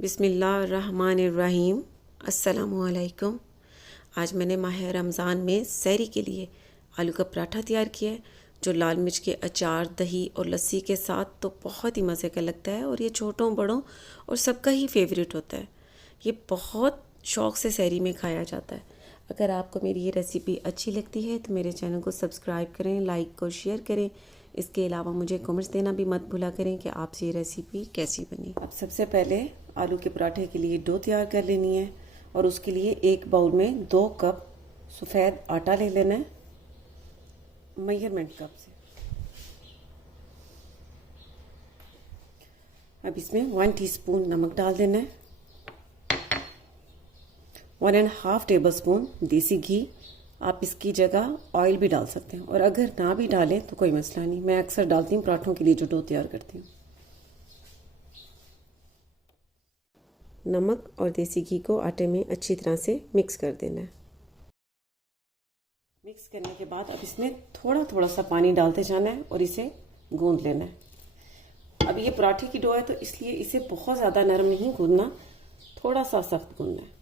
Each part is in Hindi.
बिस्मिल्लाहिर्रहमानिर्रहीम। अस्सलामुअलैकुम। आज मैंने माह रमज़ान में सहरी के लिए आलू का पराठा तैयार किया है, जो लाल मिर्च के अचार, दही और लस्सी के साथ तो बहुत ही मज़े का लगता है और ये छोटों बड़ों और सबका ही फेवरेट होता है। ये बहुत शौक़ से सहरी में खाया जाता है। अगर आपको मेरी ये रेसिपी अच्छी लगती है तो मेरे चैनल को सब्सक्राइब करें, लाइक और शेयर करें। इसके अलावा मुझे कमेंट्स देना भी मत भूला करें कि आपसे ये रेसिपी कैसी बनी। अब सबसे पहले आलू के पराठे के लिए डो तैयार कर लेनी है और उसके लिए एक बाउल में 2 कप सफ़ेद आटा ले लेना है, मेजरमेंट कप से। अब इसमें 1 टीस्पून नमक डाल देना है, 1.5 टेबलस्पून देसी घी। आप इसकी जगह ऑयल भी डाल सकते हैं और अगर ना भी डालें तो कोई मसला नहीं। मैं अक्सर डालती हूँ पराठों के लिए जो डो तैयार करती हूँ। नमक और देसी घी को आटे में अच्छी तरह से मिक्स कर देना है। मिक्स करने के बाद अब इसमें थोड़ा थोड़ा सा पानी डालते जाना है और इसे गूंद लेना है। अब ये पराठे की डो है तो इसलिए इसे बहुत ज़्यादा नरम नहीं गूंदना, थोड़ा सा सख्त गूंदना है।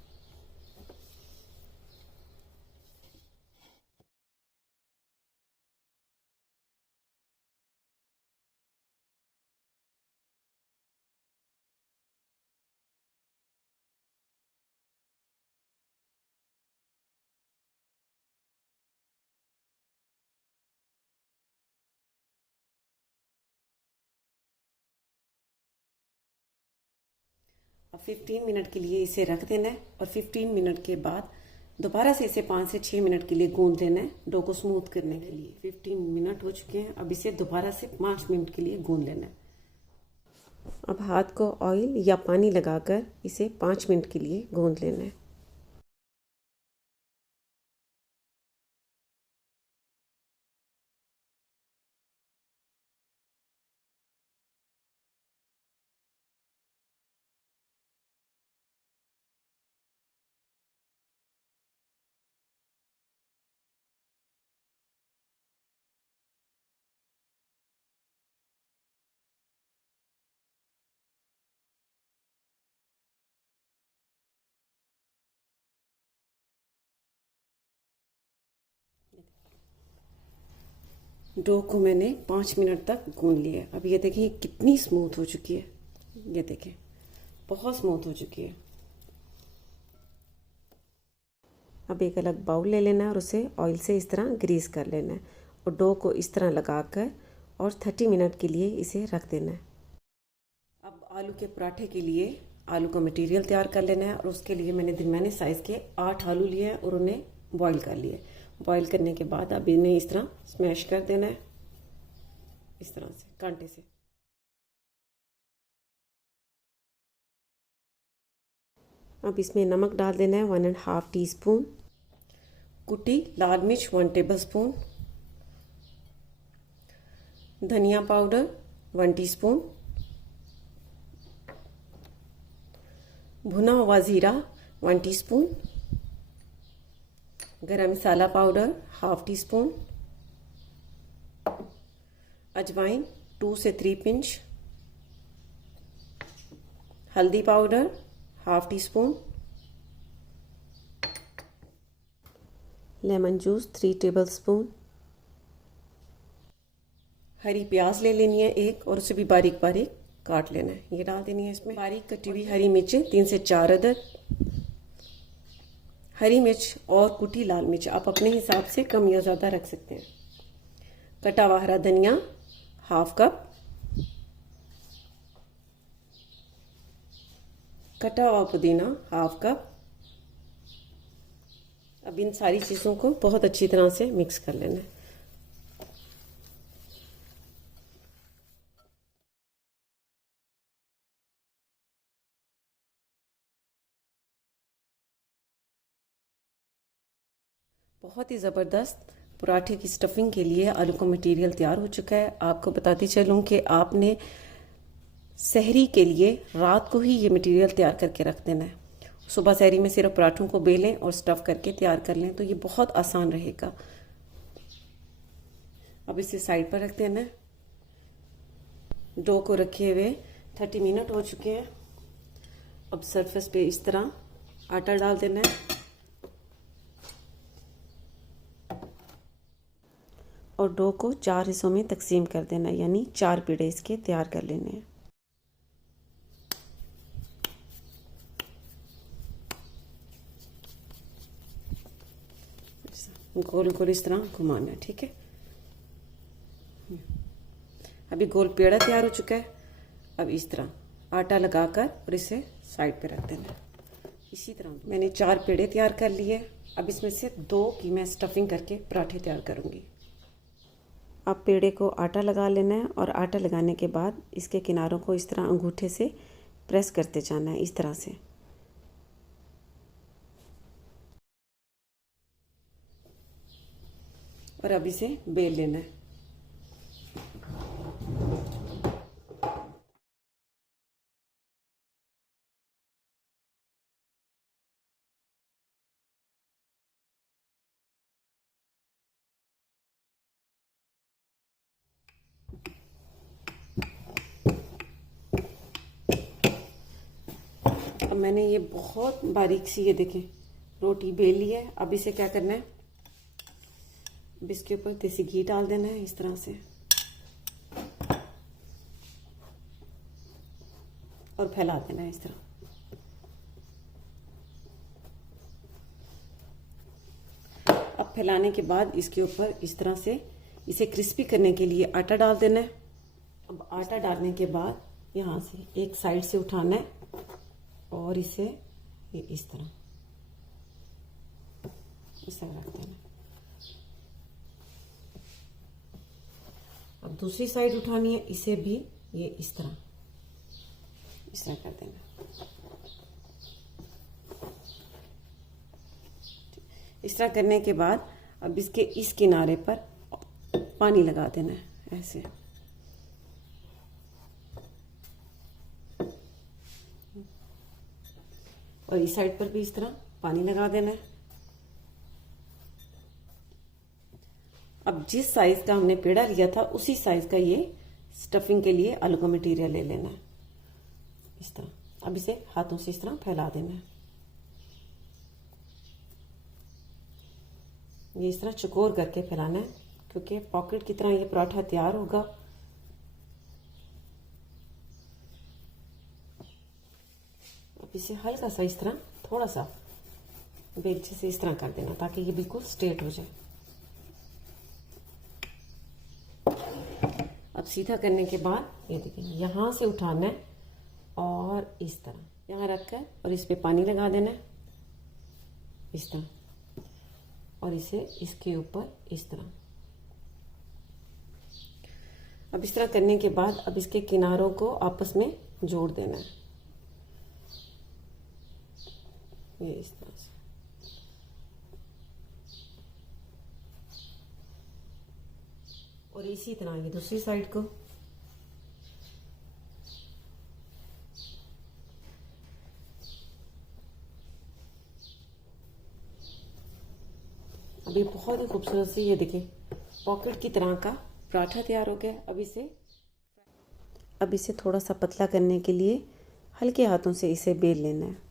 अब 15 मिनट के लिए इसे रख देना है और 15 मिनट के बाद दोबारा से इसे 5 से 6 मिनट के लिए गूंद लेना है डो को स्मूथ करने के लिए। 15 मिनट हो चुके हैं। अब इसे दोबारा से 5 मिनट के लिए गूंद लेना है। अब हाथ को ऑयल या पानी लगाकर इसे 5 मिनट के लिए गूंद लेना है। डो को मैंने 5 मिनट तक गूंद लिया। अब ये देखिए कितनी स्मूथ हो चुकी है। ये देखें बहुत स्मूथ हो चुकी है। अब एक अलग बाउल ले लेना है और उसे ऑयल से इस तरह ग्रीस कर लेना है और डो को इस तरह लगाकर और 30 मिनट के लिए इसे रख देना है। अब आलू के पराठे के लिए आलू का मटेरियल तैयार कर लेना है और उसके लिए मैंने दरमियाने साइज़ के 8 आलू लिए हैं और उन्हें बॉईल कर लिए। बॉईल करने के बाद अब इन्हें इस तरह स्मैश कर देना है, इस तरह से कांटे से। अब इसमें नमक डाल देना है 1.5 टीस्पून, कुटी लाल मिर्च 1 टेबलस्पून, धनिया पाउडर 1 टीस्पून, भुना हुआ ज़ीरा 1 टीस्पून, गरम मसाला पाउडर 1/2 टीस्पून, अजवाइन 2 से 3 पिंच, हल्दी powder 1/2 teaspoon, lemon juice 3 tablespoon, हरी प्याज ले लेनी है एक और उसे भी बारीक बारीक काट लेना है। ये डाल देनी है इसमें। बारीक कटी हुई हरी मिर्च 3 से 4 अदद, हरी मिर्च और कुटी लाल मिर्च आप अपने हिसाब से कम या ज़्यादा रख सकते हैं। कटा हुआ हरा धनिया 1/2 कप, कटा हुआ पुदीना 1/2 कप। अब इन सारी चीज़ों को बहुत अच्छी तरह से मिक्स कर लेना है। बहुत ही ज़बरदस्त पराठे की स्टफिंग के लिए आलू का मटेरियल तैयार हो चुका है। आपको बताती चलूँ कि आपने सहरी के लिए रात को ही ये मटेरियल तैयार करके रख देना है। सुबह सहरी में सिर्फ पराठों को बेलें और स्टफ़ करके तैयार कर लें तो ये बहुत आसान रहेगा। अब इसे साइड पर रख देना है। डो को रखे हुए 30 मिनट हो चुके हैं। अब सरफेस पे इस तरह आटा डाल देना है और डो को 4 हिस्सों में तकसीम कर देना है, यानी 4 पेड़े इसके तैयार कर लेने हैं। गोल गोल इस तरह घुमाना है, ठीक है। अभी गोल पेड़ा तैयार हो चुका है। अब इस तरह आटा लगाकर और इसे साइड पे रख देना है। इसी तरह मैंने 4 पेड़े तैयार कर लिए। अब इसमें से 2 की मैं स्टफिंग करके पराठे तैयार करूँगी। अब पेड़े को आटा लगा लेना है और आटा लगाने के बाद इसके किनारों को इस तरह अंगूठे से प्रेस करते जाना है, इस तरह से। और अब इसे बेल लेना है। अब मैंने ये बहुत बारीक सी, ये देखें, रोटी बेल ली है। अब इसे क्या करना है, अब इसके ऊपर देसी घी डाल देना है, इस तरह से, और फैला देना है इस तरह। अब फैलाने के बाद इसके ऊपर इस तरह से इसे क्रिस्पी करने के लिए आटा डाल देना है। अब आटा डालने के बाद यहाँ से एक साइड से उठाना है और इसे ये इस तरह रख देना है। अब दूसरी साइड उठानी है, इसे भी ये इस तरह कर देना। इस तरह करने के बाद अब इसके इस किनारे पर पानी लगा देना है, ऐसे। और इस साइड पर भी इस तरह पानी लगा देना है। अब जिस साइज का हमने पेड़ा लिया था उसी साइज का ये स्टफिंग के लिए आलू का मटेरियल ले लेना है, इस तरह। अब इसे हाथों से इस तरह फैला देना है। ये इस तरह चौकोर करके फैलाना है, क्योंकि पॉकेट की तरह ये पराठा तैयार होगा। अब इसे हल्का सा इस तरह, थोड़ा सा बेलचे से इस तरह कर देना, ताकि ये बिल्कुल स्ट्रेट हो जाए। अब सीधा करने के बाद ये देखिए, यहाँ से उठाना है और इस तरह यहाँ रखकर और इस पे पानी लगा देना है, इस तरह। और इसे इसके ऊपर इस तरह। अब इस तरह करने के बाद अब इसके किनारों को आपस में जोड़ देना है, ये इस तरह से। और इसी तरह ये दूसरी साइड को। अभी बहुत ही खूबसूरत सी, ये देखिए, पॉकेट की तरह का पराठा तैयार हो गया। अब इसे थोड़ा सा पतला करने के लिए हल्के हाथों से इसे बेल लेना है।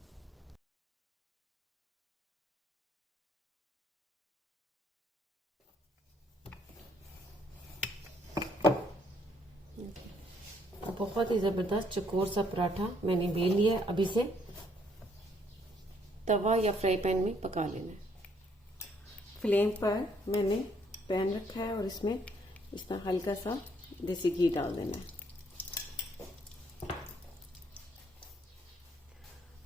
बहुत ही ज़बरदस्त चौकोर सा पराठा मैंने बेल लिया है। अब इसे तवा या फ्राई पैन में पका लेना है। फ्लेम पर मैंने पैन रखा है और इसमें इस तरह हल्का सा देसी घी डाल देना है।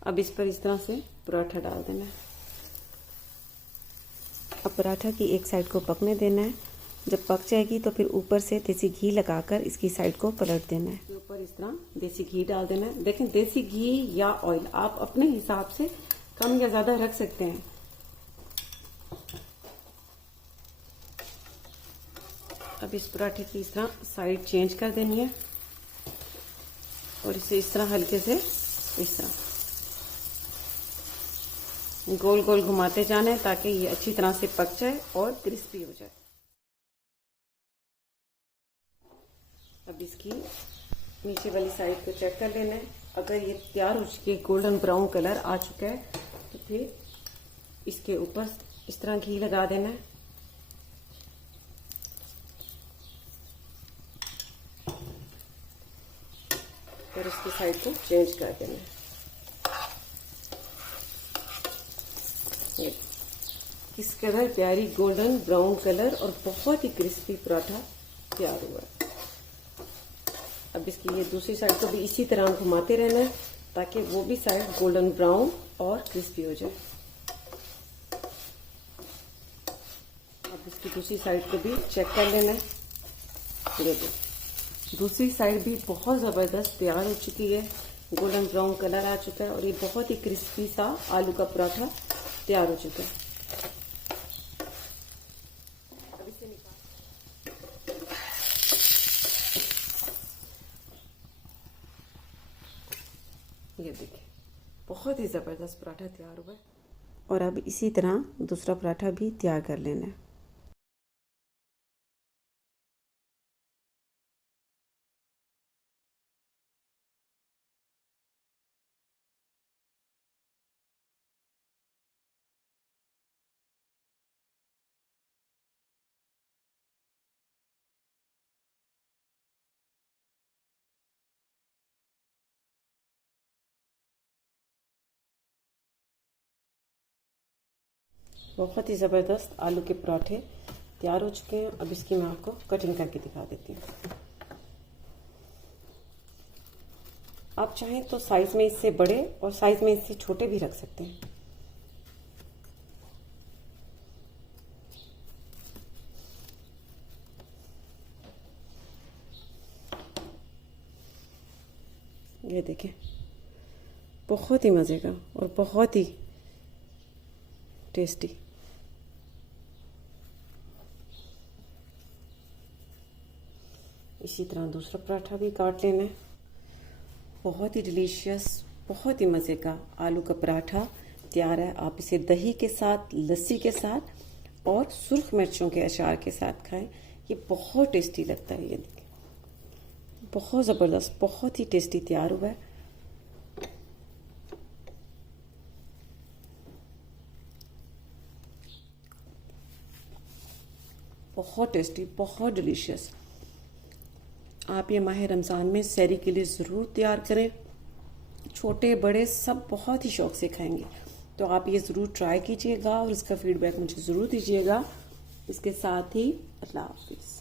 अब इस पर इस तरह से पराठा डाल देना है। अब पराठा की एक साइड को पकने देना है। जब पक जाएगी तो फिर ऊपर से देसी घी लगाकर इसकी साइड को पलट देना है। ऊपर इस तरह देसी घी डाल देना है। देखें, देसी घी या ऑयल आप अपने हिसाब से कम या ज्यादा रख सकते हैं। अब इस पराठे की इस तरह साइड चेंज कर देनी है और इसे इस तरह हल्के से इस तरह गोल गोल घुमाते जाना है, ताकि ये अच्छी तरह से पक जाए और क्रिस्पी हो जाए। अब इसकी नीचे वाली साइड को चेक कर लेना है। अगर ये तैयार हो चुकी है, गोल्डन ब्राउन कलर आ चुका है, तो फिर इसके ऊपर इस तरह घी लगा देना है। और इसकी साइड को चेंज कर देना है। ये इस कलर प्यारी गोल्डन ब्राउन कलर और बहुत ही क्रिस्पी पराठा तैयार हुआ है। अब इसकी ये दूसरी साइड को भी इसी तरह घुमाते रहना है ताकि वो भी साइड गोल्डन ब्राउन और क्रिस्पी हो जाए। अब इसकी दूसरी साइड को भी चेक कर लेना है। देखो दूसरी साइड भी बहुत ज़बरदस्त तैयार हो चुकी है, गोल्डन ब्राउन कलर आ चुका है और ये बहुत ही क्रिस्पी सा आलू का पराठा तैयार हो चुका है। अब इसे निकाल, ये देखिए बहुत ही ज़बरदस्त पराठा तैयार हुआ है। और अब इसी तरह दूसरा पराठा भी तैयार कर लेना है। बहुत ही ज़बरदस्त आलू के पराठे तैयार हो चुके हैं। अब इसकी मैं आपको कटिंग करके दिखा देती हूँ। आप चाहें तो साइज में इससे बड़े और साइज में इससे छोटे भी रख सकते हैं। ये देखें बहुत ही मज़े का और बहुत ही टेस्टी। इसी तरह दूसरा पराठा भी काट लेना है। बहुत ही डिलीशियस, बहुत ही मज़े का आलू का पराठा तैयार है। आप इसे दही के साथ, लस्सी के साथ और सुर्ख मिर्चों के अचार के साथ खाएं। ये बहुत टेस्टी लगता है। ये देखिए बहुत ज़बरदस्त, बहुत ही टेस्टी तैयार हुआ है। बहुत टेस्टी, बहुत डिलीशियस। आप ये माह रमज़ान में सहरी के लिए ज़रूर तैयार करें। छोटे बड़े सब बहुत ही शौक़ से खाएंगे। तो आप ये ज़रूर ट्राई कीजिएगा और इसका फ़ीडबैक मुझे ज़रूर दीजिएगा। इसके साथ ही अल्लाह हाफ़िज़।